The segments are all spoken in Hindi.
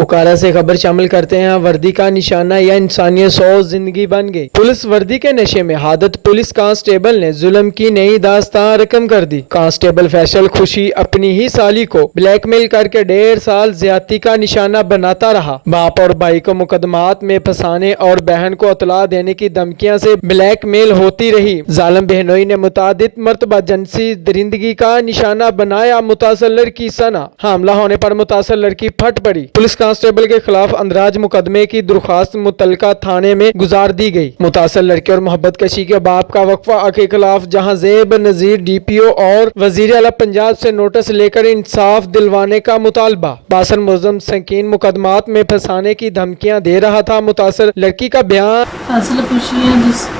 उकारा से खबर शामिल करते हैं। वर्दी का निशाना या इंसानियत 100 जिंदगी बन गई। पुलिस वर्दी के नशे में हादत पुलिस कांस्टेबल ने जुल्म की नई दास्तां रकम कर दी। कांस्टेबल फैसल खुशी अपनी ही साली को ब्लैकमेल करके 1.5 साल ज्यादती का निशाना बनाता रहा। बाप और भाई को मुकदमात में फंसाने और बहन को इतला देने की धमकियां से ब्लैकमेल होती रही। जालिम बहनोई ने मुतादिद मरतबा जिनसी दरिंदगी का निशाना बनाया। मुतासर लड़की सना हमला होने पर मुतासर लड़की फट पड़ी। पुलिस कांस्टेबल के खिलाफ अंदराज मुकदमे की दरख्वास्त मुतलका थाने में गुजार दी गई। मुतासर लड़के और मोहब्बत कशी के बाप का वक्फा के खिलाफ जहां ज़ेब नज़ीर DPO और वजीर आला पंजाब से नोटिस लेकर इंसाफ दिलवाने का मुतालबा। बासर मुलज़म संकीन मुकदमात में फंसाने की धमकियां दे रहा था। मुतासर लड़की का बयान फैसल खुशी है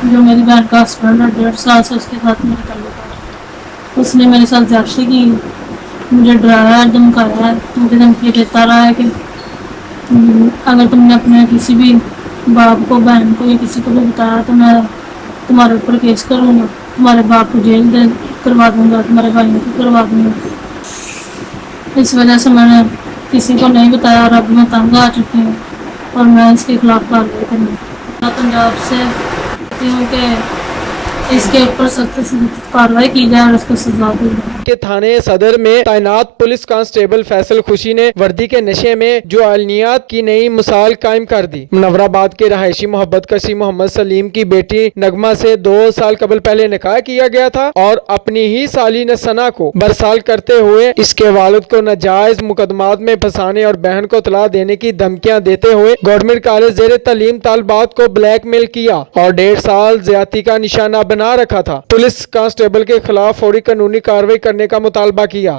जो मेरी बहन का हस्बैंड है, 1.5 साल से उसके साथ मेरा ताल्लुक है। उसने मेरे साथ ज्यादती की, मुझे डराया, धमकाया है, मुझे धमकी देता रहा है कि अगर तुमने अपने किसी भी बाप को, बहन को या किसी को भी बताया तो मैं तुम्हारे ऊपर केस करूँगा, तुम्हारे बाप को जेल दे करवा दूँगा, तुम्हारे भाई को करवा दूँगा। इस वजह से मैंने किसी को नहीं बताया और अब मैं तंग आ चुकी हूँ और मैं इसके खिलाफ कार्रवाई करूँगी। मैं पंजाब से कहती हूँ कि इसके ऊपर सख्त से सख्त कार्रवाई की जाए और उसको सजा दी जाए। के थाने सदर में तैनात पुलिस कांस्टेबल फैसल खुशी ने वर्दी के नशे में जो अलनियात की नई मिसाल कायम कर दी। मुनव्वराबाद के रहायशी मोहब्बत कशी मोहम्मद सलीम की बेटी नगमा से 2 साल कबल पहले निकाह किया गया था और अपनी ही साली ने सना को बरसाल करते हुए इसके वालिद को नाजायज मुकदमात में फंसाने और बहन को इतला देने की धमकियां देते हुए गवर्नमेंट कॉलेज ज़ेरे तालीम तालिबात को ब्लैकमेल किया और 1.5 साल ज्यादती का निशाना बना रखा था। पुलिस कांस्टेबल के खिलाफ फौरी कानूनी कार्रवाई करने का मुतालबा किया।